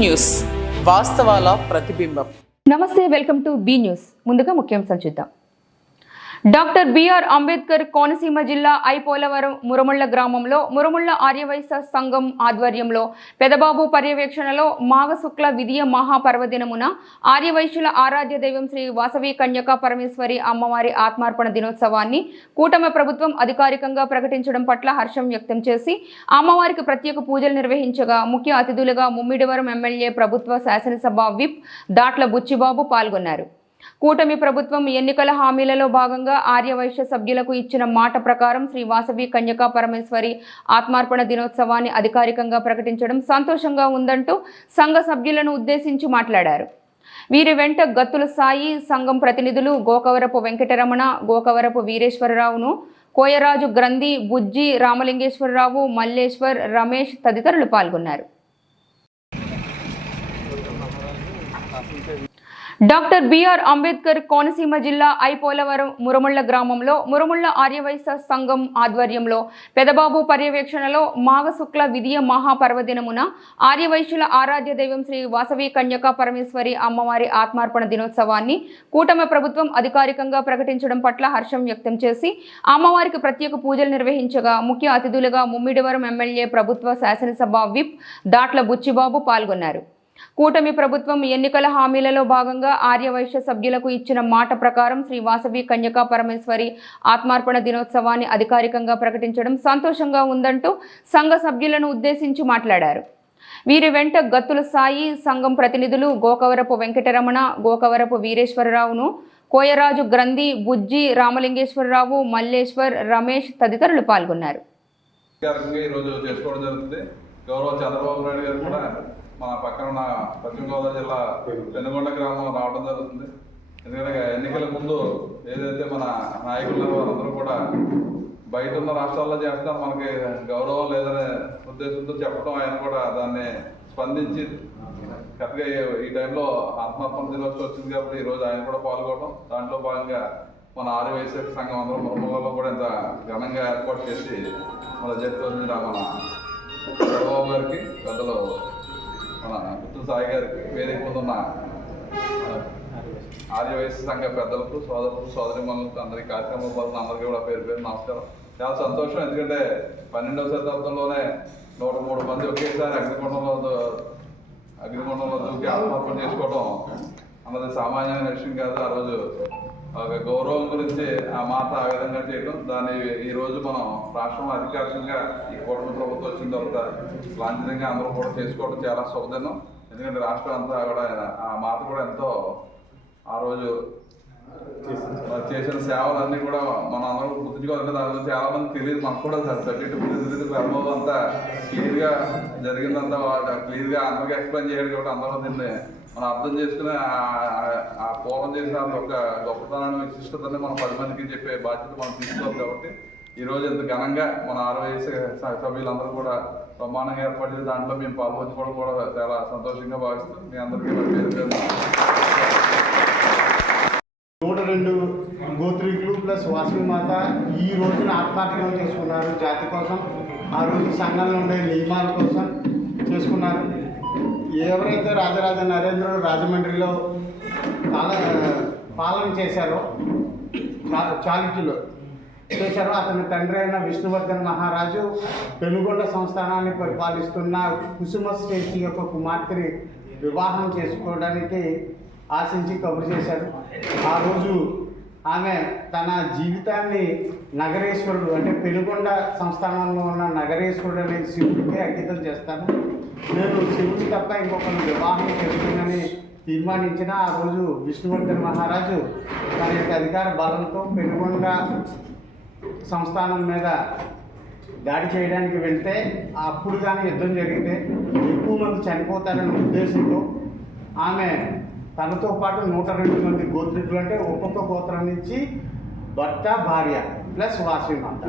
News వాస్తవాల ప్రతిబింబం. నమస్తే, welcome to be news. ముందుగా ముఖ్యాంశాలు చూద్దాం. డాక్టర్ బిఆర్ అంబేద్కర్ కోనసీమ జిల్లా ఐపోలవరం మురముళ్ల గ్రామంలో మురముళ్ల ఆర్యవైశ్య సంఘం ఆధ్వర్యంలో పెదబాబు పర్యవేక్షణలో మాఘ శుక్ల విధియ మహాపర్వదినమున ఆర్యవైశ్యుల ఆరాధ్య దైవం శ్రీ వాసవి కన్యకా పరమేశ్వరి అమ్మవారి ఆత్మార్పణ దినోత్సవాన్ని కూటమి ప్రభుత్వం అధికారికంగా ప్రకటించడం పట్ల హర్షం వ్యక్తం చేసి అమ్మవారికి ప్రత్యేక పూజలు నిర్వహించగా ముఖ్య అతిథులుగా ముమ్మిడివరం ఎమ్మెల్యే ప్రభుత్వ శాసనసభ విప్ దాట్ల బుచ్చిబాబు పాల్గొన్నారు. కూటమి ప్రభుత్వం ఎన్నికల హామీలలో భాగంగా ఆర్యవైశ్య సభ్యులకు ఇచ్చిన మాట ప్రకారం శ్రీ వాసవి కన్యకా పరమేశ్వరి ఆత్మార్పణ దినోత్సవాన్ని అధికారికంగా ప్రకటించడం సంతోషంగా ఉందంటూ సంఘ సభ్యులను ఉద్దేశించి మాట్లాడారు. వీరి వెంట గత్తుల సాయి, సంఘం ప్రతినిధులు గోకవరపు వెంకటరమణ, గోకవరపు వీరేశ్వరరావును, కోయరాజు గ్రంథి, బుజ్జి, రామలింగేశ్వరరావు, మల్లేశ్వర్, రమేష్ తదితరులు పాల్గొన్నారు. డాక్టర్ బిఆర్ అంబేద్కర్ కోనసీమ జిల్లా ఐపోలవరం మురముళ్ల గ్రామంలో మురముళ్ల ఆర్యవైశ్య సంఘం ఆధ్వర్యంలో పెదబాబు పర్యవేక్షణలో మాఘ శుక్ల విధియ మహాపర్వదినమున ఆర్యవైశ్యుల ఆరాధ్య దైవం శ్రీ వాసవి కన్యకా పరమేశ్వరి అమ్మవారి ఆత్మార్పణ దినోత్సవాన్ని కూటమి ప్రభుత్వం అధికారికంగా ప్రకటించడం పట్ల హర్షం వ్యక్తం చేసి అమ్మవారికి ప్రత్యేక పూజలు నిర్వహించగా ముఖ్య అతిథులుగా ముమ్మిడివరం ఎమ్మెల్యే ప్రభుత్వ శాసనసభ విప్ దాట్ల బుచ్చిబాబు పాల్గొన్నారు. కూటమి ప్రభుత్వం ఎన్నికల హామీలలో భాగంగా ఆర్యవైశ్య సభ్యులకు ఇచ్చిన మాట ప్రకారం శ్రీ వాసవి కన్యకా పరమేశ్వరి ఆత్మార్పణ దినోత్సవాన్ని అధికారికంగా ప్రకటించడం సంతోషంగా ఉందంటూ సంఘ సభ్యులను ఉద్దేశించి మాట్లాడారు. వీరి వెంట గత్తుల సాయి, సంఘం ప్రతినిధులు గోకవరపు వెంకటరమణ, గోకవరపు వీరేశ్వరరావును, కోయరాజు గ్రంథి, బుజ్జి, రామలింగేశ్వరరావు, మల్లేశ్వర్, రమేష్ తదితరులు పాల్గొన్నారు. మన పక్కన ఉన్న పశ్చిమ గోదావరి జిల్లా పెనుగొండ గ్రామం రావడం జరుగుతుంది. ఎందుకంటే ఎన్నికల ముందు ఏదైతే మన నాయకులు వారందరూ కూడా బయట ఉన్న రాష్ట్రాల్లో చేస్తున్నారు, మనకి గౌరవం లేదనే ఉద్దేశంతో చెప్పడం, ఆయన కూడా దాన్ని స్పందించి కరెక్ట్గా ఈ టైంలో ఆత్మార్పణ దినోత్సవం వచ్చింది కాబట్టి ఈరోజు ఆయన కూడా పాల్గొనడం, దాంట్లో భాగంగా మన ఆర్యవైశ్య సంఘం అందరూ మురమూలలో కూడా ఇంత ఘనంగా ఏర్పాటు చేసి మన జడ్పీ మన చంద్రబాబు గారికి, పెద్దలు మన గుత్తు సాయి గారికి, వేదిక ముందు ఉన్న ఆర్యవైశ్య సంఘ పెద్దలకు, సోదరులకు, సోదరిమణులకు, అందరికీ కార్యక్రమం పాల్గొన్న అందరికీ కూడా పేరు పేరు నమస్కారం. చాలా సంతోషం. ఎందుకంటే 12వ శతాబ్దంలోనే 103 మంది ఒకేసారి అగ్నిగుండంలో దూకి ఆత్మార్పణ చేసుకోవడం అన్నది సామాన్యమైన విషయం కాదు. ఆ రోజు గౌరవం గురించి ఆ మాట ఆ విధంగా చేయడం, దాన్ని ఈరోజు మనం రాష్ట్రంలో అధికారికంగా ఈ కూటమి ప్రభుత్వం వచ్చిన తర్వాత లాంఛనంగా అందరూ కూడా చేసుకోవడం చాలా శుభదినం. ఎందుకంటే రాష్ట్రం అంతా కూడా ఆ మాట కూడా ఎంతో ఆ రోజు చేసిన సేవలన్నీ కూడా మనం అందరూ గుర్తుంచుకోవాలంటే దాని గురించి చాలా మంది తెలియదు. మనకు కూడా సబ్జెక్టు తెలియదు. అనుభవం అంతా క్లియర్గా జరిగిందంతా క్లియర్గా అందరికీ ఎక్స్ప్లెయిన్ చేయాలి కాబట్టి అందరూ దీన్ని మనం అర్థం చేసుకుని ఆ పూర్వం చేసిన ఒక గొప్పతనాన్ని, విశిష్టతని మనం 10 మందికి చెప్పే బాధ్యత మనం తీసుకోవాలి. కాబట్టి ఈరోజు ఇంత ఘనంగా మన ఆర్యవైశ్య సభ్యులందరూ కూడా బ్రహ్మాండంగా ఏర్పడి దాంట్లో మేము పాల్గొంచుకోవడం కూడా చాలా సంతోషంగా భావిస్తూ మీ అందరికీ పేరు 102 గోత్రికులు ప్లస్ వాసవి మాత ఈ రోజున ఆత్మార్పణ చేసుకున్నారు. జాతి కోసం, ఆ రోజు సంఘంలో ఉండే నియమాల కోసం చేసుకున్నారు. ఎవరైతే రాజరాజ నరేంద్రుడు రాజమండ్రిలో పాలన చేశారో, చాళుక్యులు చేశారో, అతని తండ్రి అయిన విష్ణువర్ధన్ మహారాజు పెనుగొండ సంస్థానాన్ని పరిపాలిస్తున్న కుసుమ శ్రేష్ఠి యొక్క కుమార్తెని వివాహం చేసుకోవడానికి ఆశించి కబురు చేశారు. ఆ రోజు ఆమె తన జీవితాన్ని నగరేశ్వరుడు అంటే పెనుగొండ సంస్థానంలో ఉన్న నగరేశ్వరుడు అనే శివుడికి అంకితం చేస్తాను, నేను శివుడికి తప్ప ఇంకొకరిని వివాహం చేస్తుందని తీర్మానించిన ఆ రోజు విష్ణువర్ధన్ మహారాజు తన యొక్క అధికార బలంతో పెనుగొండ సంస్థానం మీద దాడి చేయడానికి వెళ్తే అప్పుడు కానీ యుద్ధం జరిగితే ఎక్కువ మంది చనిపోతారనే ఉద్దేశంతో ఆమె తనతో పాటు 102 మంది గోత్రికులు, అంటే ఒక్కొక్క గోత్రం నుంచి భర్త, భార్య ప్లస్ వాసవి మాత,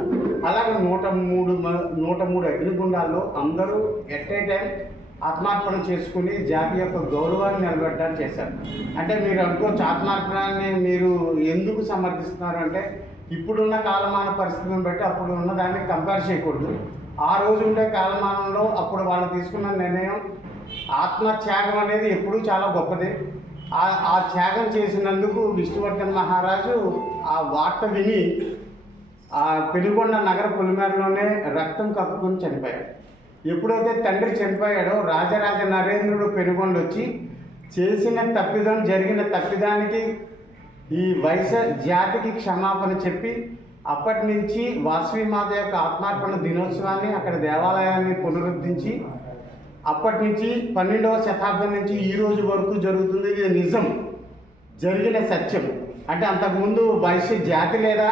అలాగే 103 అగ్నిగుండాల్లో అందరూ ఎట్ ఏ టైం ఆత్మార్పణ చేసుకుని జాతి యొక్క గౌరవాన్ని నిలబెట్టడానికి చేశారు. అంటే మీరు అనుకోవచ్చు ఆత్మార్పణాన్ని మీరు ఎందుకు సమర్థిస్తున్నారు అంటే, ఇప్పుడున్న కాలమాన పరిస్థితులను బట్టి అప్పుడు ఉన్న దాన్ని కంపేర్ చేయకూడదు. ఆ రోజు ఉండే కాలమానంలో అప్పుడు వాళ్ళు తీసుకున్న నిర్ణయం ఆత్మత్యాగం అనేది ఎప్పుడూ చాలా గొప్పదే. ఆ త్యాగం చేసినందుకు విష్ణువర్ధన్ మహారాజు ఆ వార్త విని ఆ పెనుగొండ నగర పొలిమేరలోనే రక్తం కప్పుకొని చనిపోయాడు. ఎప్పుడైతే తండ్రి చనిపోయాడో రాజరాజ నరేంద్రుడు పెనుగొండ వచ్చి జరిగిన తప్పిదానికి ఈ వైశ్య జాతికి క్షమాపణ చెప్పి అప్పటి నుంచి వాసవిమాత యొక్క ఆత్మార్పణ దినోత్సవాన్ని అక్కడ దేవాలయాన్ని పునరుద్ధరించి అప్పటి నుంచి 12వ శతాబ్దం నుంచి ఈ రోజు వరకు జరుగుతుంది. ఇది నిజం, జరిగిన సత్యం. అంటే అంతకుముందు వైశ్య జాతి లేదా,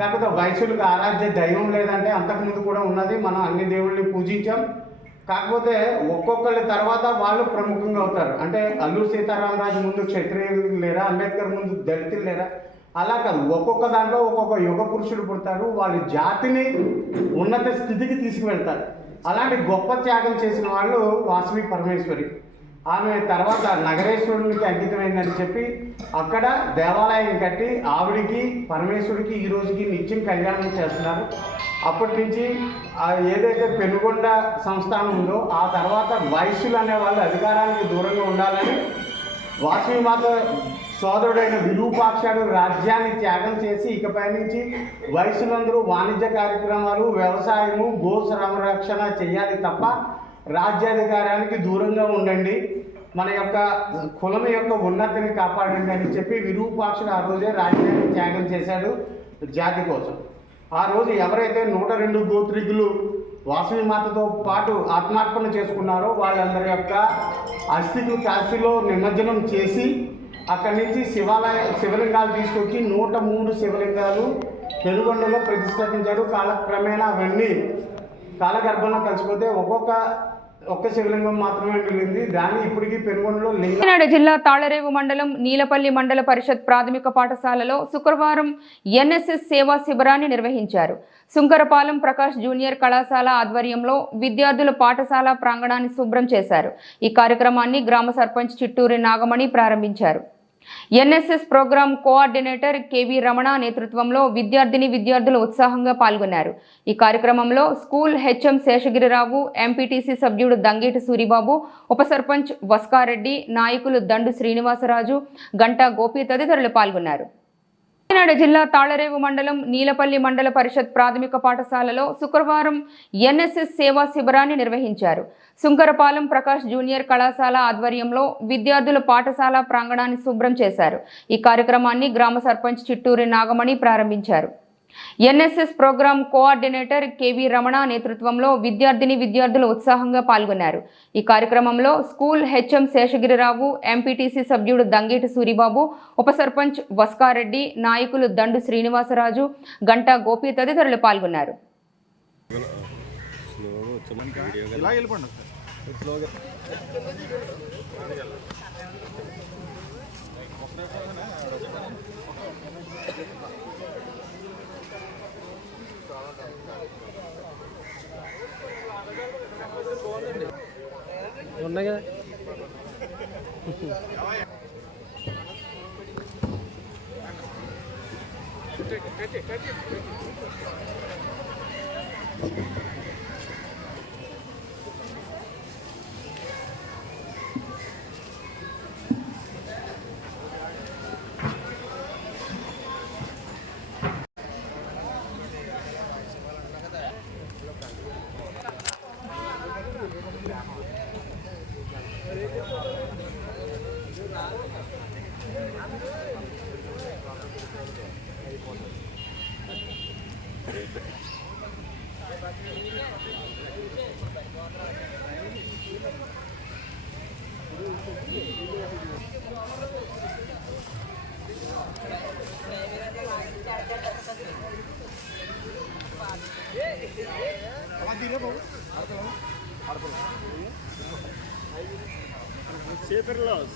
లేకపోతే వైశ్యులకు ఆరాధ్య దైవం లేదంటే అంతకుముందు కూడా ఉన్నది. మనం అన్ని దేవుళ్ళని పూజించాం. కాకపోతే ఒక్కొక్కరి తర్వాత వాళ్ళు ప్రముఖంగా అవుతారు. అంటే అల్లూరి సీతారామరాజు ముందు క్షత్రియులు లేరా, అంబేద్కర్ ముందు దళితులు లేరా, అలా కాదు. ఒక్కొక్క దాంట్లో ఒక్కొక్క యుగ పురుషుడు పుడతారు, వాళ్ళ జాతిని ఉన్నత స్థితికి తీసుకువెళ్తారు. అలాంటి గొప్ప త్యాగం చేసిన వాళ్ళు వాసవి పరమేశ్వరి. ఆమె తర్వాత నగరేశ్వరునికి అంకితమైందని చెప్పి అక్కడ దేవాలయం కట్టి ఆవిడికి పరమేశ్వరుడికి ఈ రోజుకి నిత్యం కళ్యాణం చేస్తున్నారు. అప్పటి నుంచి ఏదైతే పెనుగొండ సంస్థానం ఉందో ఆ తర్వాత వైశ్యులు అనే వాళ్ళు అధికారానికి దూరంగా ఉండాలని వాసవి మాత సోదరుడైన విరూపాక్షుడు రాజ్యాన్ని త్యాగం చేసి ఇకపై నుంచి వైశ్యులందరూ వాణిజ్య కార్యక్రమాలు, వ్యవసాయము, గో సంరక్షణ చేయాలి తప్ప రాజ్యాధికారానికి దూరంగా ఉండండి, మన యొక్క కులం యొక్క ఉన్నతిని కాపాడండి అని చెప్పి విరూపాక్షుడు ఆ రోజే రాజ్యాన్ని త్యాగం చేశాడు జాతి కోసం. ఆ రోజు ఎవరైతే 102 గోత్రికులు వాసవి మాతతో పాటు ఆత్మార్పణ చేసుకున్నారో వాళ్ళందరి యొక్క అస్థికు కాశీలో నిమజ్జనం చేసి అక్కడి నుంచి శివలింగాలు తీసుకొచ్చి 103 శివలింగాలు పెనుగొండలో ప్రతిష్ఠించారు. కాలక్రమేణా అవన్నీ కాలగర్భంలో కలిసిపోతే ఒక్క శివలింగం మాత్రమే మిగిలింది. దాన్ని ఇప్పటికీ పెనుగొండలో కాకినాడ జిల్లా తాళరేవు మండలం నీలపల్లి మండల పరిషత్ ప్రాథమిక పాఠశాలలో శుక్రవారం ఎన్ఎస్ఎస్ సేవా శిబిరాన్ని నిర్వహించారు. సుంకరపాలెం ప్రకాష్ జూనియర్ కళాశాల ఆధ్వర్యంలో విద్యార్థుల పాఠశాల ప్రాంగణాన్ని శుభ్రం చేశారు. ఈ కార్యక్రమాన్ని గ్రామ సర్పంచ్ చిట్టూరి నాగమణి ప్రారంభించారు. NSS programme coordinator KV Ramana నేతృత్వంలో విద్యార్థులు ఉత్సాహంగా పాల్గొన్నారు. ఈ కార్యక్రమంలో స్కూల్ హెచ్ఎం శేషగిరిరావు, ఎంపీటీసీ సభ్యుడు దంగేటి సూరిబాబు, ఉప సర్పంచ్ వస్కారెడ్డి, నాయకులు దండు శ్రీనివాసరాజు, గంటా గోపి తదితరులు పాల్గొన్నారు. కాకినాడ జిల్లా తాళరేవు మండలం నీలపల్లి మండల పరిషత్ ప్రాథమిక పాఠశాలలో శుక్రవారం ఎన్ఎస్ఎస్ సేవా శిబిరాన్ని నిర్వహించారు. సుంకరపాలెం ప్రకాష్ జూనియర్ కళాశాల ఆధ్వర్యంలో విద్యార్థుల పాఠశాల ప్రాంగణాన్ని శుభ్రం చేశారు. ఈ కార్యక్రమాన్ని గ్రామ సర్పంచ్ చిట్టూరి నాగమణి ప్రారంభించారు. NSS programme coordinator KV Ramana నేతృత్వంలో విద్యార్థులు ఉత్సాహంగా పాల్గొన్నారు. ఈ కార్యక్రమంలో స్కూల్ హెచ్ఎం శేషగిరిరావు, ఎంపీటీసీ సభ్యుడు దంగేటి సూరిబాబు, ఉప సర్పంచ్ వస్కారెడ్డి, నాయకులు దండు శ్రీనివాసరాజు, గంటా గోపి తదితరులు పాల్గొన్నారు. ఉన్నాయి కదా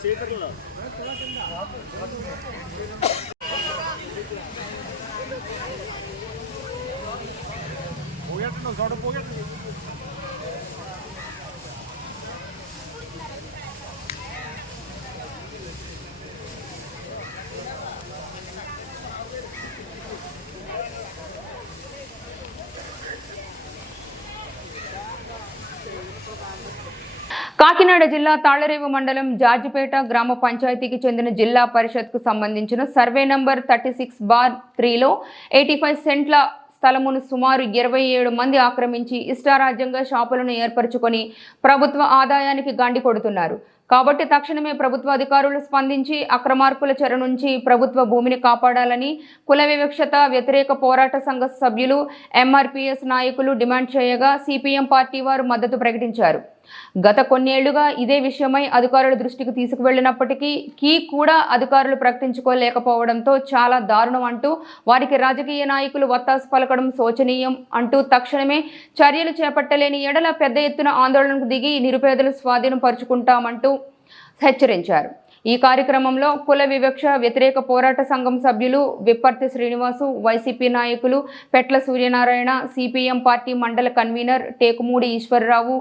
సేకర్లో కాకినాడ జిల్లా తాళ్లరేవు మండలం జార్జిపేట గ్రామ పంచాయతీకి చెందిన జిల్లా పరిషత్కు సంబంధించిన సర్వే నంబర్ 36/3లో 85 సెంట్ల స్థలమును సుమారు 27 మంది ఆక్రమించి ఇష్టారాజ్యంగా షాపులను ఏర్పరచుకొని ప్రభుత్వ ఆదాయానికి గండి కొడుతున్నారు. కాబట్టి తక్షణమే ప్రభుత్వ అధికారులు స్పందించి అక్రమార్కుల చెర నుంచి ప్రభుత్వ భూమిని కాపాడాలని కుల వివక్షత వ్యతిరేక పోరాట సంఘ సభ్యులు ఎంఆర్పీఎస్ నాయకులు డిమాండ్ చేయగా సిపిఎం పార్టీ వారు మద్దతు ప్రకటించారు. గత కొన్నేళ్లుగా ఇదే విషయమై అధికారుల దృష్టికి తీసుకువెళ్లినప్పటికీ కూడా అధికారులు ప్రకటించుకోలేకపోవడంతో చాలా దారుణం అంటూ వారికి రాజకీయ నాయకులు వత్తాసు పలకడం శోచనీయం అంటూ తక్షణమే చర్యలు చేపట్టలేని ఎడల పెద్ద ఎత్తున ఆందోళనకు దిగి నిరుపేదలు స్వాధీనం పరుచుకుంటామంటూ హెచ్చరించారు. ఈ కార్యక్రమంలో కుల వివక్ష వ్యతిరేక పోరాట సంఘం సభ్యులు విప్పర్తి శ్రీనివాసు, వైసీపీ నాయకులు పెట్ల సూర్యనారాయణ, సిపిఎం పార్టీ మండల కన్వీనర్ టేకుమూడి ఈశ్వరరావు,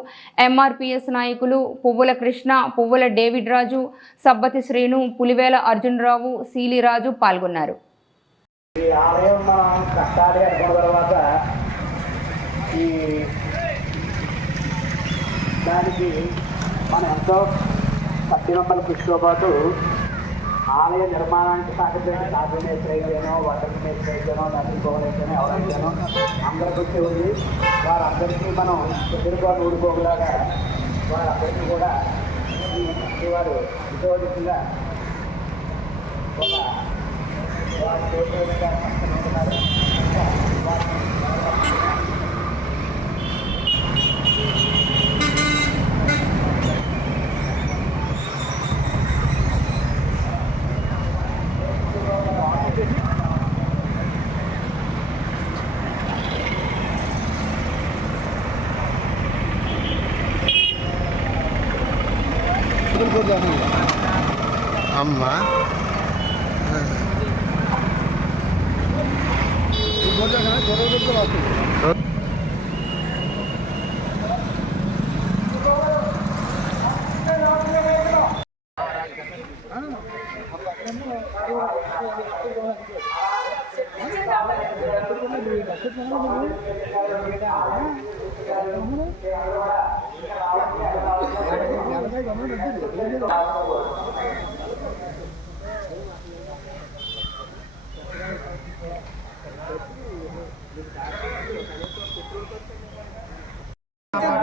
ఎంఆర్పీఎస్ నాయకులు పువ్వుల కృష్ణ, పువ్వుల డేవిడ్ రాజు, సబ్బతి శ్రీను, పులివేల అర్జునరావు, సీలిరాజు పాల్గొన్నారు. ఈ ఆలయం మనం కట్టాలి అనుకున్న తర్వాత దానికి మనం ఎంతో కఠినమైన కృషితో పాటు ఆలయ నిర్మాణానికి సహకరించిన కాదు మేస్త్రైతేనో వాటర్ మేస్త్రైతేనో నదిని పోగలైతేనో ఎవరైతేనో అందరికి వచ్చి ఉంది. వారందరికీ మనం ఎదురుగా ఊడిపోగలాగా వారందరికీ కూడా వారు విధోదికంగా ఒక వారి చేతులుగా కష్టపడుతున్నారు. అమ్మా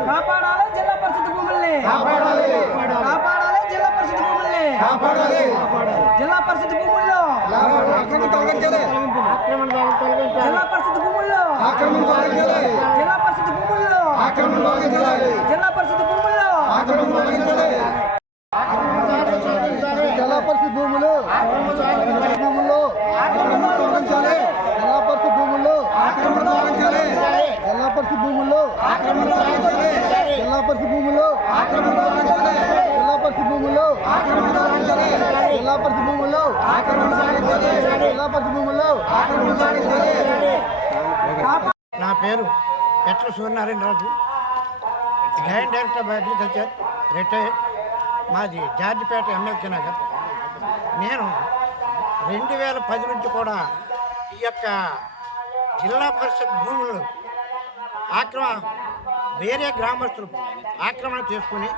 కాపాడాలి జిల్లా పరిషత్ భూముల్ని, కాపాడాలి జిల్లా పరిషత్ భూముల్ని, జిల్లా పరిషత్ భూముల్లో జిల్లా పరిషత్ భూముల్లో జిల్లా పరిషత్ భూముల్లో జిల్లా పరిషత్ భూముల్లో జిల్లా పరిషత్ భూములు భూముల్లో జిల్లా పరిషత్ భూముల్లో జిల్లా పరిషత్ భూముల్లో జిల్లా పరిషత్ భూముల్లో జిల్లా పరిషత్ భూముల్లో జిల్లా పరిషత్ భూముల్లో జిల్లా పరిషత్ భూముల్లో. నా పేరు Petla Suryanarayana Raju, joint director of agriculture, retired. మాది జార్జిపేట ఎమ్మెల్సీ నగర్. నేను 2010 నుంచి కూడా ఈ యొక్క జిల్లా పరిషత్ భూములు వేరే గ్రామస్తులు ఆక్రమణ చేసుకుని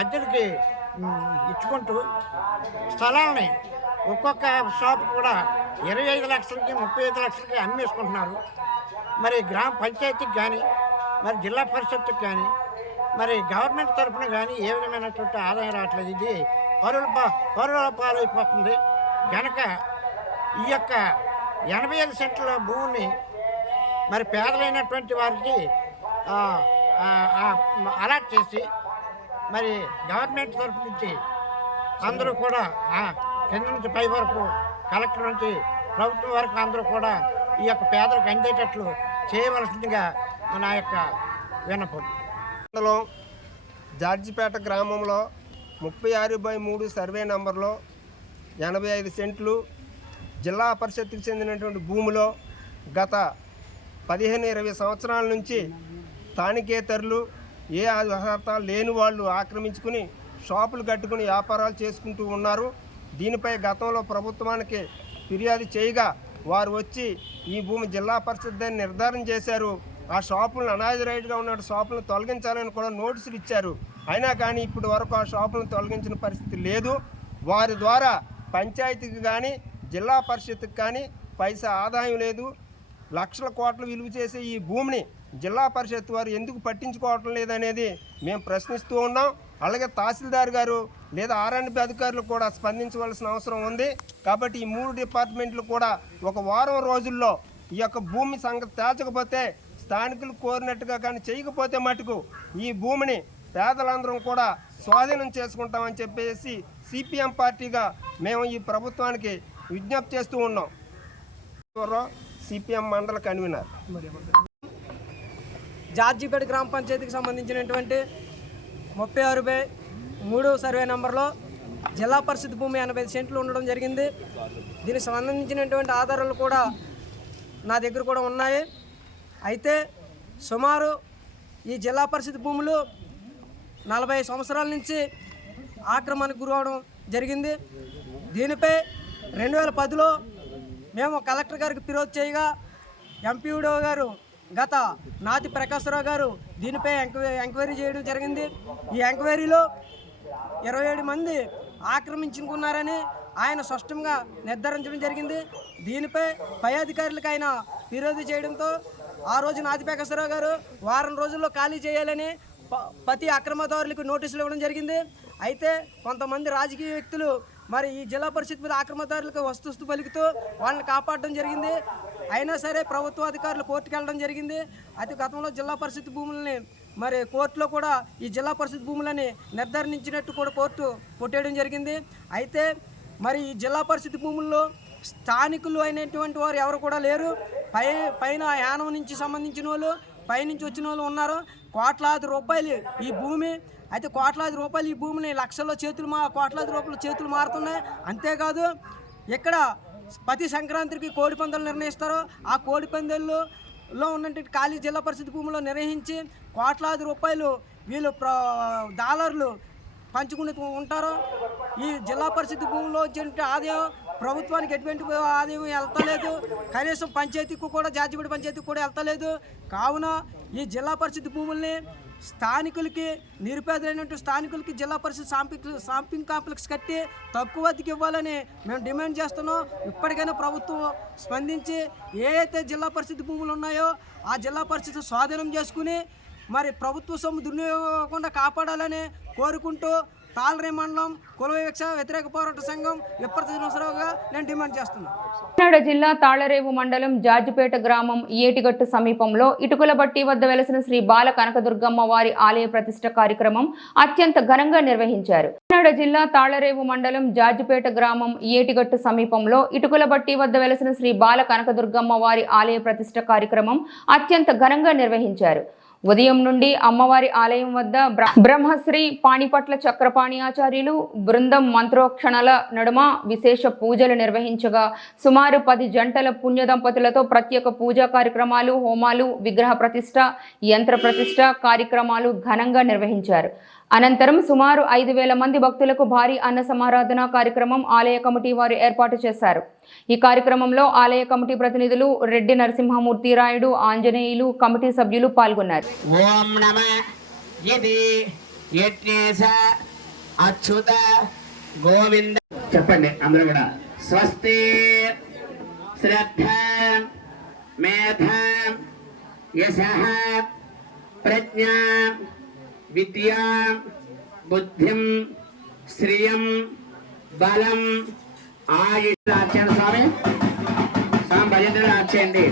అద్దెలకి ఇచ్చుకుంటూ స్థలాలని ఒక్కొక్క షాప్ కూడా 25 లక్షలకి 35 లక్షలకి అమ్మేసుకుంటున్నారు. మరి గ్రామ పంచాయతీకి కానీ మరి జిల్లా పరిషత్తుకి కానీ మరి గవర్నమెంట్ తరఫున కానీ ఏ విధమైనటువంటి ఆదాయం రావట్లేదు. ఇది పరుల పాలైపోతుంది కనుక ఈ యొక్క 85 సెంట్ల భూమిని మరి పేదలైనటువంటి వారికి అలాట్ చేసి మరి గవర్నమెంట్ తరఫు నుంచి అందరూ కూడా కింద నుంచి పై వరకు కలెక్టర్ నుంచి ప్రభుత్వం వరకు అందరూ కూడా ఈ యొక్క పేదలకు అందేటట్లు చేయవలసిందిగా నా యొక్క విన్నపం. జార్జిపేట గ్రామంలో 36/3 సర్వే నంబర్లో 85 సెంట్లు జిల్లా పరిషత్తుకు చెందినటువంటి భూమిలో గత 15-20 సంవత్సరాల నుంచి స్థానికేతరులు ఏ అర్హత లేని వాళ్ళు ఆక్రమించుకుని షాపులు కట్టుకుని వ్యాపారాలు చేసుకుంటూ ఉన్నారు. దీనిపై గతంలో ప్రభుత్వానికి ఫిర్యాదు చేయగా వారు వచ్చి ఈ భూమి జిల్లా పరిషత్ దాన్ని నిర్ధారణ చేశారు. ఆ షాపులను అనాథరైట్గా ఉన్న షాపులను తొలగించాలని కూడా నోటీసులు ఇచ్చారు. అయినా కానీ ఇప్పుడు వరకు ఆ షాపులను తొలగించిన పరిస్థితి లేదు. వారి ద్వారా పంచాయతీకి కానీ జిల్లా పరిషత్కి కానీ పైసా ఆదాయం లేదు. లక్షల కోట్లు విలువ చేసే ఈ భూమిని జిల్లా పరిషత్ వారు ఎందుకు పట్టించుకోవటం లేదనేది మేము ప్రశ్నిస్తూ ఉన్నాం. అలాగే తహసీల్దార్ గారు లేదా ఆర్ఎండ్బి అధికారులు కూడా స్పందించవలసిన అవసరం ఉంది. కాబట్టి ఈ 3 డిపార్ట్మెంట్లు కూడా ఒక వారం రోజుల్లో ఈ యొక్క భూమి సంగతి తేల్చకపోతే, స్థానికులు కోరినట్టుగా కానీ చేయకపోతే మటుకు ఈ భూమిని పేదలందరం కూడా స్వాధీనం చేసుకుంటామని చెప్పేసి సిపిఎం పార్టీగా మేము ఈ ప్రభుత్వానికి విజ్ఞప్తి చేస్తూ ఉన్నాం. సిపిఎం మండల కన్వీనర్. జార్జిపేట గ్రామ పంచాయతీకి సంబంధించినటువంటి 36/3 సర్వే నెంబర్లో జిల్లా పరిషత్ భూమి 85 సెంట్లు ఉండడం జరిగింది. దీనికి సంబంధించినటువంటి ఆధారాలు కూడా నా దగ్గర కూడా ఉన్నాయి. అయితే సుమారు ఈ జిల్లా పరిషత్ భూములు 40 సంవత్సరాల నుంచి ఆక్రమణకు గురవడం జరిగింది. దీనిపై 2010లో మేము కలెక్టర్ గారికి ఫిర్యాదు చేయగా ఎంపీడో గారు గత నాతి ప్రకాశ్రావు గారు దీనిపై ఎంక్వైరీ చేయడం జరిగింది. ఈ ఎంక్వైరీలో 27 మంది ఆక్రమించుకున్నారని ఆయన స్పష్టంగా నిర్ధారించడం జరిగింది. దీనిపై పై అధికారులకు ఆయన ఫిర్యాదు చేయడంతో ఆ రోజు నాతి ప్రకాశ్రావు గారు వారం రోజుల్లో ఖాళీ చేయాలని ప్రతి అక్రమదారులకు నోటీసులు ఇవ్వడం జరిగింది. అయితే కొంతమంది రాజకీయ వ్యక్తులు మరి ఈ జిల్లా పరిషత్ మీద ఆక్రమదారులకు వస్తుస్తూ పలుకుతూ వాళ్ళని కాపాడడం జరిగింది. అయినా సరే ప్రభుత్వ అధికారులు కోర్టుకు వెళ్ళడం జరిగింది. అయితే గతంలో జిల్లా పరిషత్ భూములని మరి కోర్టులో కూడా ఈ జిల్లా పరిషత్ భూములని నిర్ధారించినట్టు కూడా కోర్టు కొట్టేయడం జరిగింది. అయితే మరి ఈ జిల్లా పరిషత్ భూముల్లో స్థానికులు అయినటువంటి వారు ఎవరు కూడా లేరు. పైన యానం నుంచి సంబంధించిన వాళ్ళు, పైనుంచి వచ్చిన వాళ్ళు ఉన్నారు. కోట్లాది రూపాయలు ఈ భూమి. అయితే కోట్లాది రూపాయలు ఈ భూమిని లక్షల్లో కోట్లాది రూపాయల చేతులు మారుతున్నాయి. అంతేకాదు ఇక్కడ ప్రతి సంక్రాంతికి కోడి పందాలు నిర్ణయిస్తారో ఆ కోడి పందాల్లో ఉన్నటువంటి ఖాళీ జిల్లా పరిషత్ భూమిలో నిర్వహించి కోట్లాది రూపాయలు వీళ్ళు డాలర్లు పంచుకుని ఉంటారు. ఈ జిల్లా పరిషత్ భూమిలో వచ్చే ఆదాయం ప్రభుత్వానికి ఎటువంటి ఆదాయం వెళ్తలేదు. కనీసం పంచాయతీకి కూడా జార్జిపేట పంచాయతీకి కూడా వెళ్తలేదు. కావున ఈ జిల్లా పరిషత్ భూముల్ని స్థానికులకి, నిరుపేదలైనటువంటి స్థానికులకి జిల్లా పరిషత్ షాపింగ్ కాంప్లెక్స్ కట్టి తక్కువ అద్దెకి ఇవ్వాలని మేము డిమాండ్ చేస్తున్నాం. ఇప్పటికైనా ప్రభుత్వం స్పందించి ఏదైతే జిల్లా పరిషత్ భూములు ఉన్నాయో ఆ జిల్లా పరిషత్ స్వాధీనం చేసుకుని మరి ప్రభుత్వ సొమ్ము దుర్వినియోగకుండా కాపాడాలని కోరుకుంటూ తాళరేవు మండలం కుల వివక్ష వ్యతిరేక పోరాట సంఘం విప్రతినిధిగా నేను డిమాండ్ చేస్తున్నాను. కాకినాడ జిల్లా తాళరేవు మండలం జార్జిపేట గ్రామం ఏటిగట్టు సమీపంలో ఇటుకల బట్టి వద్ద వెలసిన శ్రీ బాల కనకదుర్గమ్మ వారి ఆలయ ప్రతిష్ఠ కార్యక్రమం అత్యంత ఘనంగా నిర్వహించారు. కాకినాడ జిల్లా తాళరేవు మండలం జార్జిపేట గ్రామం ఏటిగట్టు సమీపంలో ఇటుకల బట్టి వద్ద వెలసిన శ్రీ బాల కనకదుర్గమ్మ వారి ఆలయ ప్రతిష్ఠ కార్యక్రమం అత్యంత ఘనంగా నిర్వహించారు. ఉదయం నుండి అమ్మవారి ఆలయం వద్ద బ్రహ్మశ్రీ పాణిపట్ల చక్రపాణి ఆచార్యులు బృందం మంత్రోక్షణల నడుమ విశేష పూజలు నిర్వహించగా సుమారు 10 జంటల పుణ్య దంపతులతో ప్రత్యేక పూజా కార్యక్రమాలు, హోమాలు, విగ్రహ ప్రతిష్ఠ, యంత్ర ప్రతిష్ఠ కార్యక్రమాలు ఘనంగా నిర్వహించారు. అనంతరం సుమారు 5,000 మంది భక్తులకు భారీ అన్న సమారాధన కార్యక్రమం ఆలయ కమిటీ వారు ఏర్పాటు చేశారు. ఈ కార్యక్రమంలో ఆలయ కమిటీ ప్రతినిధులు రెడ్డి నరసింహమూర్తి రాయుడు, ఆంజనేయులు, కమిటీ సభ్యులు పాల్గొన్నారు. ఓం నమ అచ్యుత గోవింద చెప్పండి అందరూ కూడా. స్వస్తి శ్రద్ధ మేధ యశః ప్రజ్ఞా విద్యా బుద్ధిం శ్రియం బలం ఆయుష్ రాచేయండి స్వామి. స్వామి భజన రాచేయండి.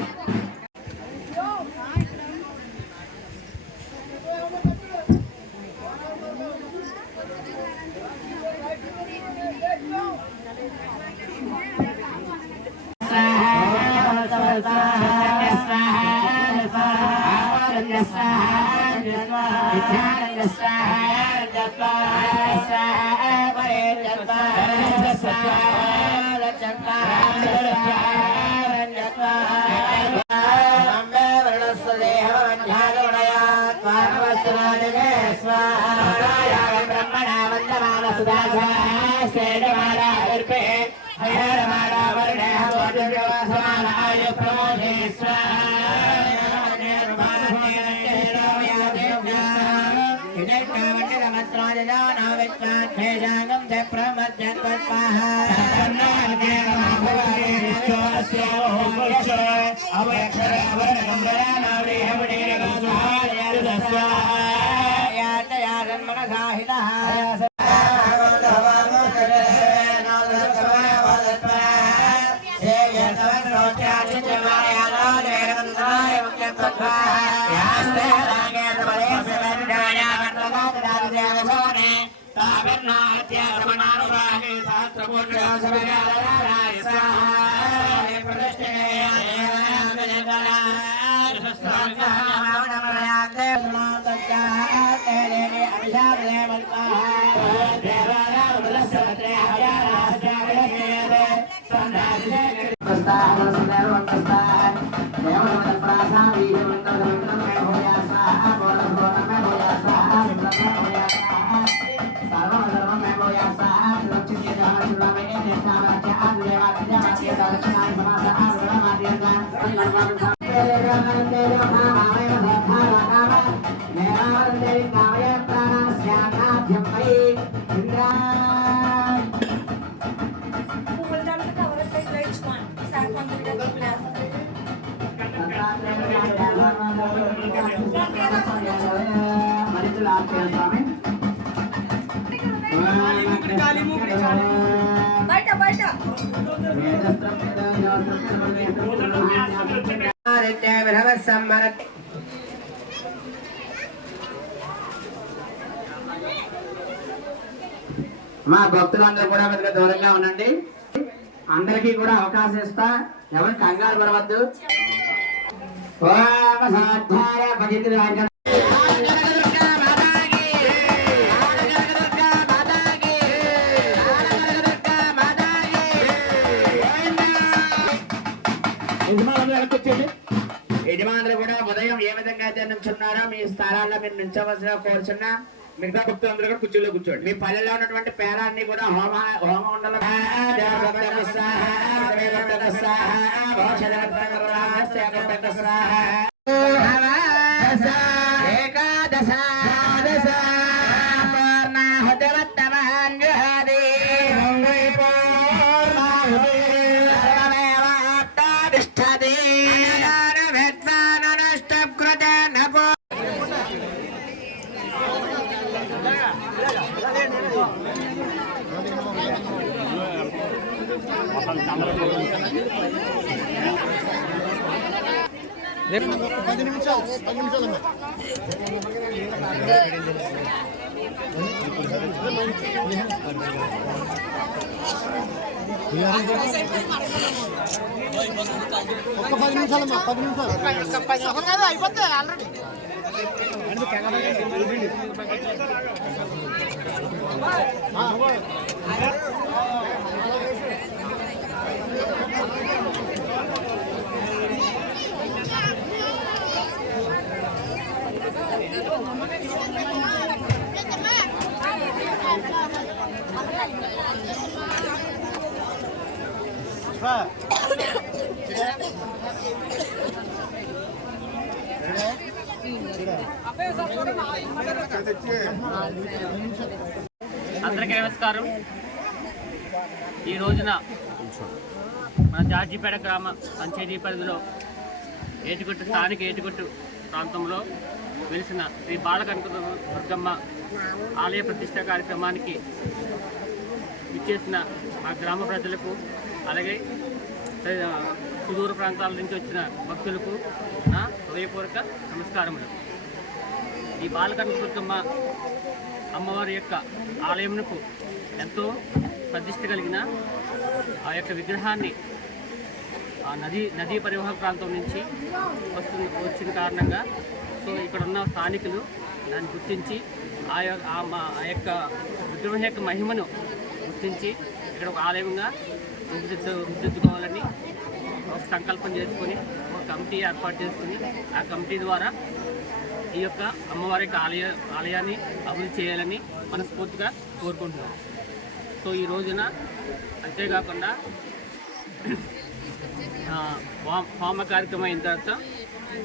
మా భక్తులందరూ కూడా కొద్దిగా దూరంగా ఉండండి. అందరికీ కూడా అవకాశం ఇస్తా, ఎవరు కంగారు పడవద్దు. యజమానులు కూడా ఉదయం ఏ విధంగా అయితే నుంచున్నారో మీ స్థానాల్లో మీరు నుంచవలసిగా కోరుచున్నా. మిగతా భక్తులందరూ కూడా కుర్చీలో కూర్చోండి. మీ పల్లెల్లో ఉన్నటువంటి పేరాన్ని కూడా హోమ ఉండాలి. అయిపోతాయి ఆల్రెడీ. అందరికీ నమస్కారం. ఈ రోజున మన జార్జిపేట గ్రామ పంచాయతీ పరిధిలో ఏటిగొట్టు స్థానిక ఏటిగొట్టు ప్రాంతంలో వెలిసిన శ్రీ బాలకనక దుర్గమ్మ ఆలయ ప్రతిష్ట కార్యక్రమానికి ఇచ్చేసిన ఆ గ్రామ ప్రజలకు, అలాగే సుదూర ప్రాంతాల నుంచి వచ్చిన భక్తులకు నా హృదయపూర్వక నమస్కారములు. ఈ బాలకనక దుర్గమ్మ అమ్మవారి యొక్క ఆలయమునకు ఎంతో ప్రతిష్ట కలిగిన ఆ యొక్క విగ్రహాన్ని నదీ పరివాహక ప్రాంతం నుంచి వచ్చిన కారణంగా సో ఇక్కడ ఉన్న స్థానికులు దాన్ని గుర్తించి ఆ యొక్క విగ్రహం యొక్క మహిమను గుర్తించి ఇక్కడ ఒక ఆలయంగా రూపుదిద్దుకోవాలని ఒక సంకల్పం చేసుకొని ఒక కమిటీ ఏర్పాటు చేసుకుని ఆ కమిటీ ద్వారా ఈ యొక్క అమ్మవారి యొక్క ఆలయాన్ని అభివృద్ధి చేయాలని మనస్ఫూర్తిగా కోరుకుంటున్నాం. సో ఈ రోజున అంతేకాకుండా హోమ కార్యక్రమం అయిన తర్వాత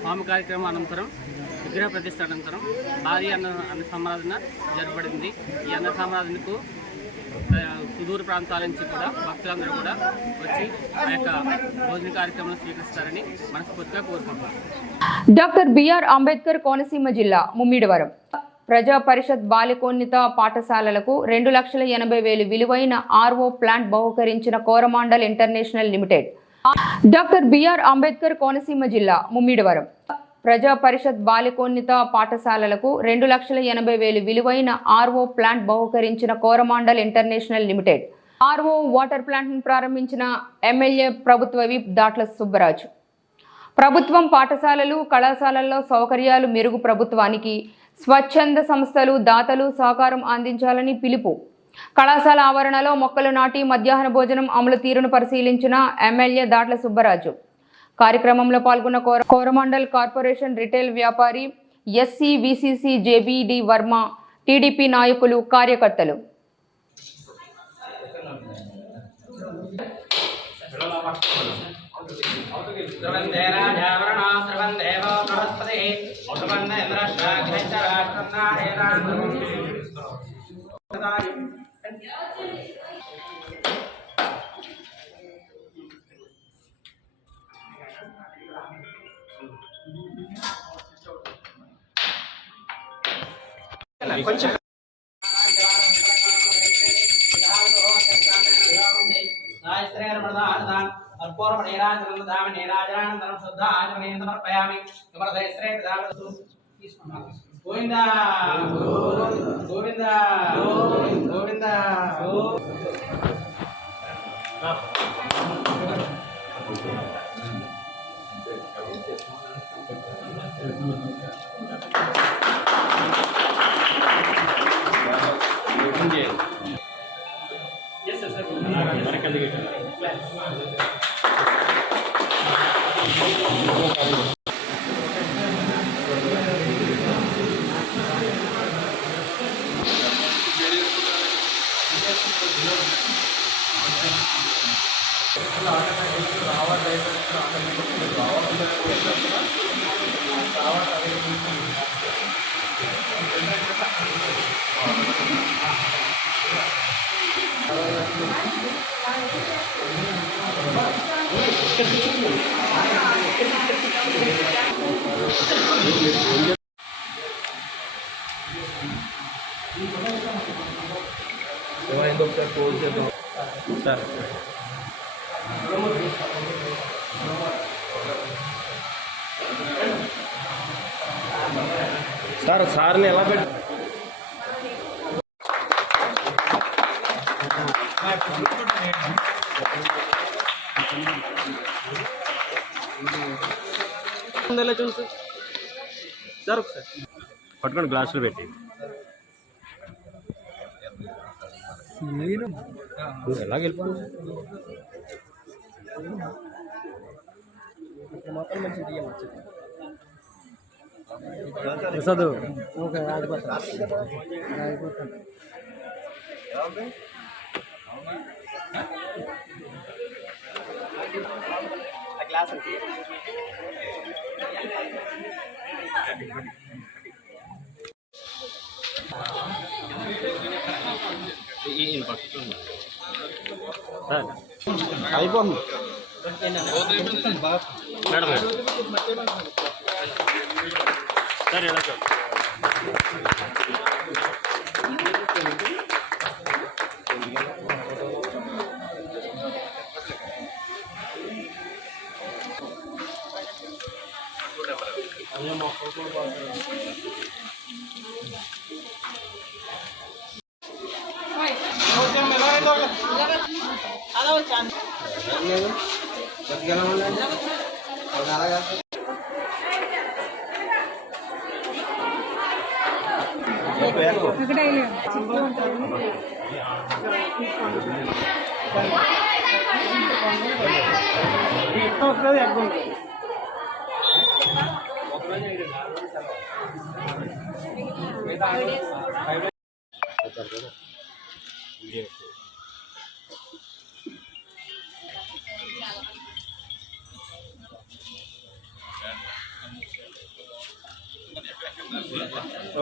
హోమ కార్యక్రమం అనంతరం విగ్రహ ప్రతిష్ట అనంతరం భారీ అన్న సమారాధన జరపబడింది. ఈ అన్న సమారాధనకు సుదూర ప్రాంతాల నుంచి కూడా భక్తులందరూ కూడా వచ్చి ఆ యొక్క భోజన కార్యక్రమాన్ని స్వీకరిస్తారని మనస్ఫూర్తిగా కోరుకుంటున్నాం. డాక్టర్ బిఆర్ అంబేద్కర్ కోనసీమ జిల్లా ముమ్మిడివరం ప్రజా పరిషత్ బాలికోన్నత పాఠశాలలకు 2,80,000 విలువైన ఆర్ఓ ప్లాంట్ బహుకరించిన Coromandel International Limited. Doctor BR Ambedkar Konaseema జిల్లా ముమ్మిడివరం ప్రజా పరిషత్ బాలికోన్నత పాఠశాలలకు 2,80,000 విలువైన ఆర్ఓ ప్లాంట్ బహుకరించిన Coromandel International Limited. RO water ప్లాంట్ను ప్రారంభించిన ఎమ్మెల్యే ప్రభుత్వ విప్ దాట్ల సుబ్బరాజు. ప్రభుత్వం పాఠశాలలు కళాశాలల్లో సౌకర్యాలు మెరుగు ప్రభుత్వానికి స్వచ్ఛంద సంస్థలు దాతలు సహకారం అందించాలని పిలుపు. కళాశాల ఆవరణలో మొక్కలు నాటి మధ్యాహ్న భోజనం అమలు తీరును పరిశీలించిన ఎమ్మెల్యే దాట్ల సుబ్బరాజు. కార్యక్రమంలో పాల్గొన్న కోరమాండల్ కార్పొరేషన్ రిటైల్ వ్యాపారి ఎస్సీ విసిసి జేబీడి వర్మ, టీడీపీ నాయకులు కార్యకర్తలు. కొంచెం గోవిందా గోవిందా గోవిందా. సార్ని ఎలా పెట్టి చూసి సార్ ఒకసారి పట్టుకొని గ్లాసులు పెట్టి ఎలా గెలుపు ప్రసాద్ ఓకే గ్లాస్ అయిపోతుంది మేడం సార్ ఎలా సార్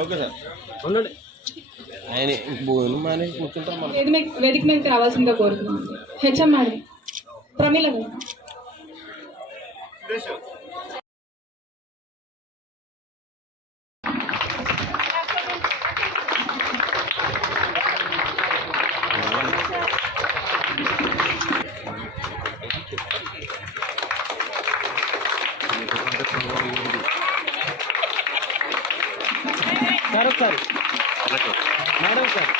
ఓకే సార్ ఉండండి. ఆయన భోజనం మానేసి కూర్చుంటాం మనం. వేదిక మీదకి రావాల్సిందిగా కోరుతున్నాం. హెచ్ఎం మేడం ప్రమీల గారు. Sir madam sir.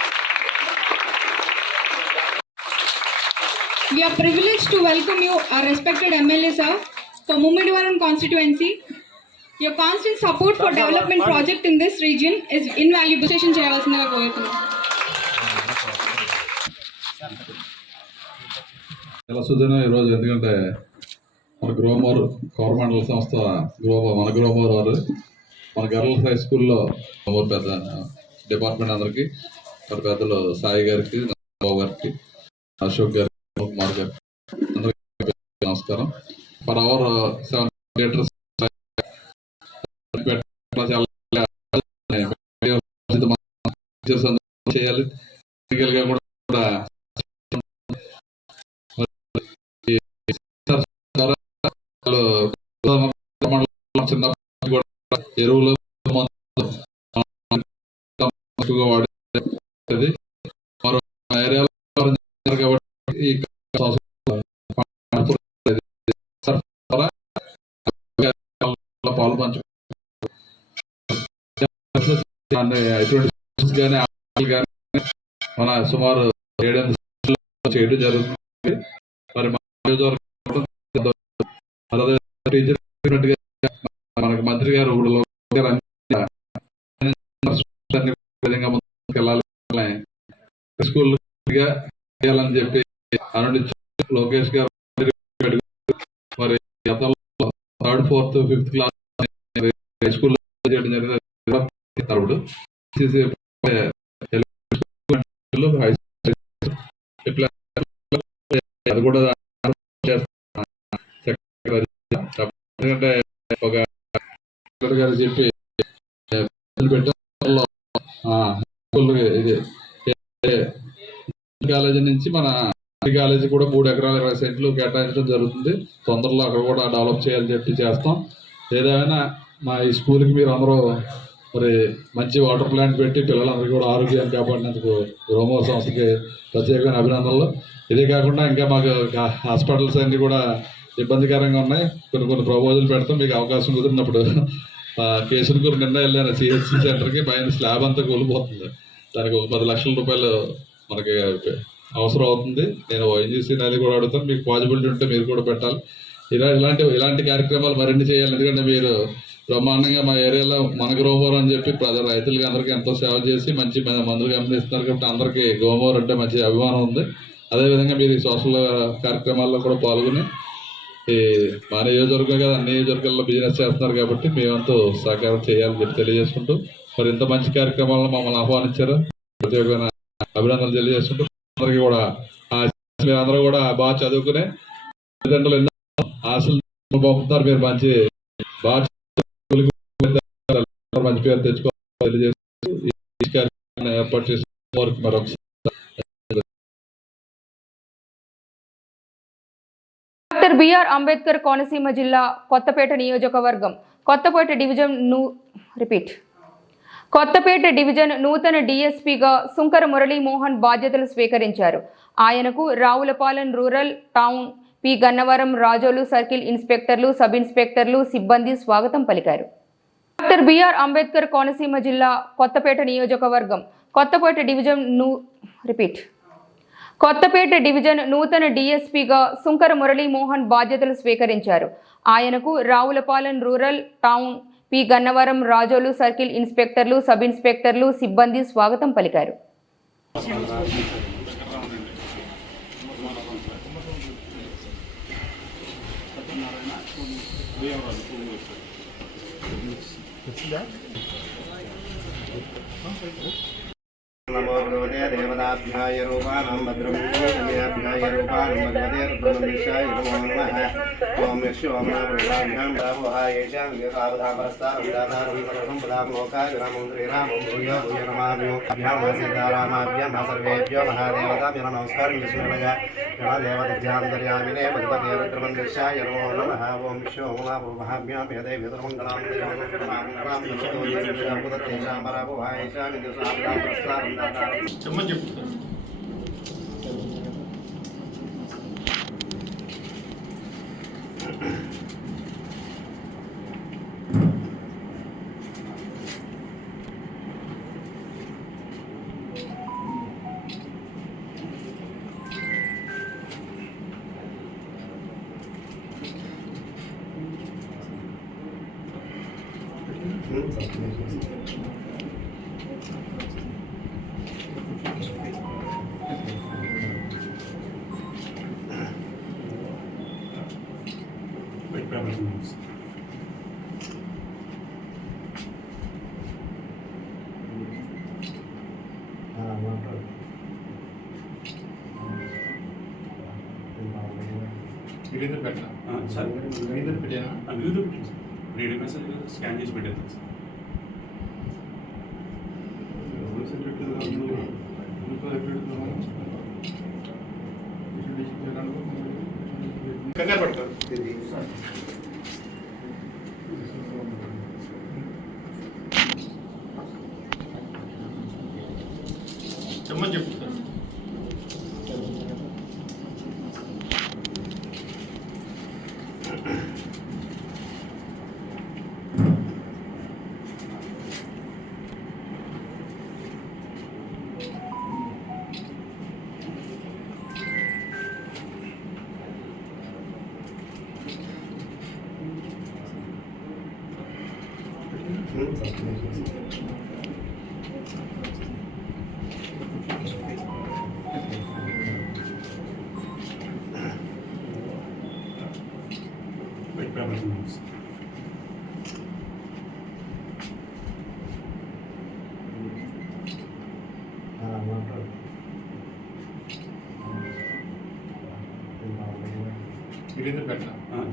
We are privileged to welcome you, our respected MLA sir, for Mummidivaram constituency. Your constant support for development project in this region is invaluable. Session చేయాల్సిందిగా కోరుతున్నాను. చాలా సుదినం ఈరోజు, ఎందుకంటే మన గ్రోమోర్ కోరమండల సంస్థ మన గ్రోమోర్ వారు మన గర్ల్స్ హై స్కూల్లో పెద్ద డిపార్ట్మెంట్ అందరికీ, మరి పెద్దలు సాయి గారికి, బాబు గారికి, అశోక్ గారికి, కుమార్ గారికి అందరికీ నమస్కారం. ఫర్ అవర్ 7 లీటర్స్ చేయాలి. కూడా చిన్న ఎరువులు ఎక్కువగా వాడేది మరో ఏరియాలో కాబట్టి పాలు పంచు మన సుమారు 7 చేయడం జరుగుతుంది. మరి మనకు మంత్రి గారు విధంగా ముందుకెళ్ళాలి, స్కూల్ చేయాలని చెప్పి అనుడి లోకేష్ గారు మరి గతంలో 3rd, 4th, 5th class high స్కూల్లో చేయడం జరిగింది. అది కూడా ఎందుకంటే ఒక గారు చెప్పి ఇది కాలేజీ నుంచి మన కాలేజీ కూడా 3 ఎకరాల 20 సెంట్లు కేటాయించడం జరుగుతుంది. తొందరలో అక్కడ కూడా డెవలప్ చేయాలని చెప్పి చేస్తాం. ఏదైనా మా ఈ స్కూల్కి మీరు అందరూ మరి మంచి వాటర్ ప్లాంట్ పెట్టి పిల్లలందరికీ కూడా ఆరోగ్యాన్ని కాపాడినందుకు గ్రోమోర్ సంస్థకి ప్రత్యేకమైన అభినందనలు. ఇదే కాకుండా ఇంకా మాకు హాస్పిటల్స్ అన్నీ కూడా ఇబ్బందికరంగా ఉన్నాయి. కొన్ని ప్రపోజల్ పెడతాం, మీకు అవకాశం కుదిరినప్పుడు. కేసునకూరు నిన్న వెళ్ళాను సిహెచ్సి సెంటర్కి, పైన స్లాబ్ అంతా కూలిపోతుంది. దానికి ఒక 10 లక్షల రూపాయలు మనకి అవసరం అవుతుంది. నేను ఓఎన్జీసీ అది కూడా అడుగుతాను, మీకు పాజిబిలిటీ ఉంటే మీరు కూడా పెట్టాలి. ఇలాంటి కార్యక్రమాలు మరిన్ని చేయాలి. ఎందుకంటే మీరు బ్రహ్మాండంగా మా ఏరియాలో మన గ్రోమోర్ అని చెప్పి రైతులకి అందరికీ ఎంతో సేవ చేసి మంచి మందులు గమనిస్తున్నారు కాబట్టి అందరికీ గ్రోమోర్ అంటే మంచి అభిమానం ఉంది. అదేవిధంగా మీరు ఈ సోషల్ కార్యక్రమాల్లో కూడా పాల్గొని మా నియోజకవర్గం కదా అన్ని నియోజకవర్గాల్లో బిజినెస్ చేస్తున్నారు కాబట్టి మేమంతా సహకారం చేయాలని చెప్పి తెలియజేసుకుంటూ, మరి ఇంత మంచి కార్యక్రమాలను మమ్మల్ని ఆహ్వానించారు, ప్రత్యేకమైన అభినందనలు తెలియజేసుకుంటూ, అందరికీ కూడా మీరందరూ కూడా బాగా చదువుకునే తల్లిదండ్రులు ఎన్నో ఆశలు పంపుతున్నారు. మీరు మంచి బాగా మంచి పేరు తెచ్చుకోవాలని తెలియజేస్తూ ఈ కార్యక్రమాన్ని ఏర్పాటు చేసిన వారికి మరొకసారి డాక్టర్ బిఆర్ అంబేద్కర్ కోనసీమ జిల్లా కొత్తపేట నియోజకవర్గం కొత్తపేట డివిజన్ నూతన డిఎస్పీగా సుంకర మురళీమోహన్ బాధ్యతలు స్వీకరించారు. ఆయనకు Ravulapalem rural, town, P Gannavaram, Razole circle ఇన్స్పెక్టర్లు, సబ్ ఇన్స్పెక్టర్లు, సిబ్బంది స్వాగతం పలికారు. డాక్టర్ బిఆర్ అంబేద్కర్ కోనసీమ జిల్లా కొత్తపేట నియోజకవర్గం కొత్తపేట డివిజన్ నూతన డిఎస్పీగా సుంకర మురళీమోహన్ బాధ్యతలు స్వీకరించారు. ఆయనకు Ravulapalem rural, town, P Gannavaram, Razole circle ఇన్స్పెక్టర్లు, సబ్ ఇన్స్పెక్టర్లు, సిబ్బంది స్వాగతం పలికారు. నమో దేవతా नमाभ्याय रूपाणां भद्रं नमाभ्याय रूपाणां भगवते रुद्रमन्दिराय नमो नमः ओम विश्वोमनाभ्यां दावहायेषां यथावधामस्तां दातारं सर्वं पदामोकाय रामं श्रीरामं भूयो भूयो नमाभ्यो अभ्यां सीतारामाभ्यां सर्वेभ्यो महादेवताभ्यो नमस्कारं विष्णुनग गणदेवतध्यान्तर्यामिने भगवते रुद्रमन्दिराय नमो नमः ओम विश्वोमनाभ्यां यदे विद्रमङ्गलां तेषां पराभवायेषां निदसाभ्यां प्रस्तारं दातारं సార్ రేడియో మెసేజ్ స్కాన్ చేసి పెట్టాను కంగారు పడతారు చెప్పమని చెప్తారు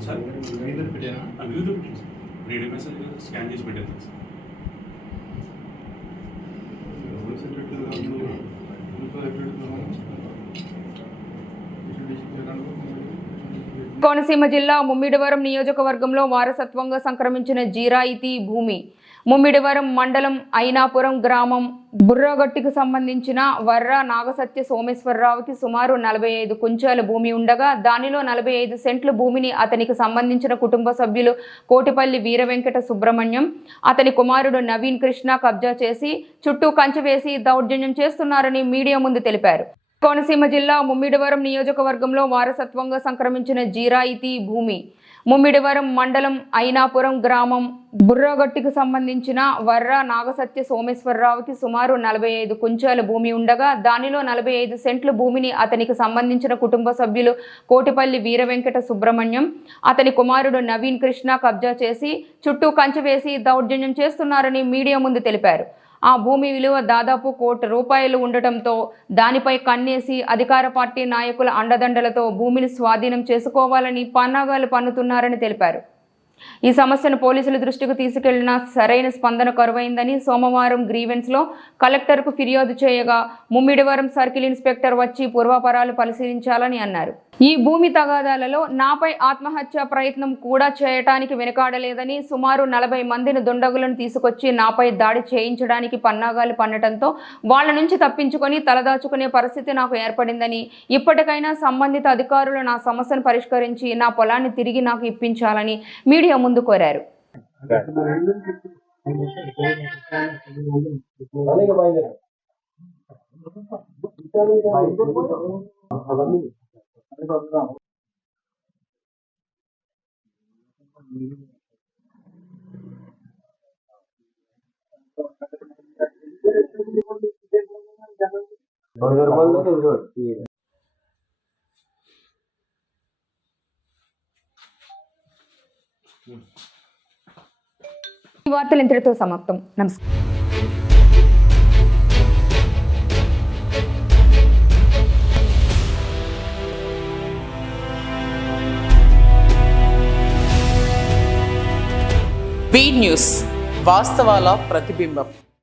సార్ రేడియో మెసేజ్ స్కాన్ చేసి పెట్టాను కోనసీమ జిల్లా ముమ్మిడివరం నియోజకవర్గంలో వారసత్వంగా సంక్రమించిన జీరాయితీ భూమి ముమ్మిడివరం మండలం అయినాపురం గ్రామం బుర్రగట్టికి సంబంధించిన వర్ర నాగసత్య సోమేశ్వరరావుకి సుమారు 45 కుంచాల భూమి ఉండగా దానిలో 45 సెంట్ల భూమిని అతనికి సంబంధించిన కుటుంబ సభ్యులు కోటిపల్లి వీరవెంకట సుబ్రహ్మణ్యం అతని కుమారుడు నవీన్ కృష్ణ కబ్జా చేసి చుట్టూ కంచె వేసి దౌర్జన్యం చేస్తున్నారని మీడియా ముందు తెలిపారు. కోనసీమ జిల్లా ముమ్మిడివరం నియోజకవర్గంలో వారసత్వంగా సంక్రమించిన జీరాయితీ భూమి ముమ్మిడివరం మండలం అయినాపురం గ్రామం బుర్రగట్టికి సంబంధించిన వర్ర నాగసత్య సోమేశ్వరరావుకి సుమారు 45 కుంచాల భూమి ఉండగా దానిలో 45 సెంట్ల భూమిని అతనికి సంబంధించిన కుటుంబ సభ్యులు కోటిపల్లి వీరవెంకట సుబ్రహ్మణ్యం అతని కుమారుడు నవీన్ కృష్ణ కబ్జా చేసి చుట్టూ కంచె వేసి దౌర్జన్యం చేస్తున్నారని మీడియా ముందు తెలిపారు. ఆ భూమి విలువ దాదాపు ₹1 కోటి ఉండటంతో దానిపై కన్నేసి అధికార పార్టీ నాయకుల అండదండలతో భూమిని స్వాధీనం చేసుకోవాలని పన్నాగాలు పన్నుతున్నారని తెలిపారు. ఈ సమస్యను పోలీసుల దృష్టికి తీసుకెళ్లినా సరైన స్పందన కరువైందని సోమవారం గ్రీవెన్స్లో కలెక్టర్కు ఫిర్యాదు చేయగా ముమ్మిడివరం సర్కిల్ ఇన్స్పెక్టర్ వచ్చి పూర్వాపరాలు పరిశీలించాలని అన్నారు. ఈ భూమి తగాదాలలో నాపై ఆత్మహత్య ప్రయత్నం కూడా చేయటానికి వెనుకాడలేదని సుమారు 40 మందిని దుండగులను తీసుకొచ్చి నాపై దాడి చేయించడానికి పన్నాగాలు పన్నటంతో వాళ్ల నుంచి తప్పించుకొని తలదాచుకునే పరిస్థితి నాకు ఏర్పడిందని ఇప్పటికైనా సంబంధిత అధికారులు నా సమస్యను పరిష్కరించి నా పొలాన్ని తిరిగి నాకు ఇప్పించాలని మీడియా ముందు కోరారు. ఈ వార్తలు ఇంతటితో సమాప్తం. నమస్కారం. బి న్యూస్ వాస్తవాల ప్రతిబింబం.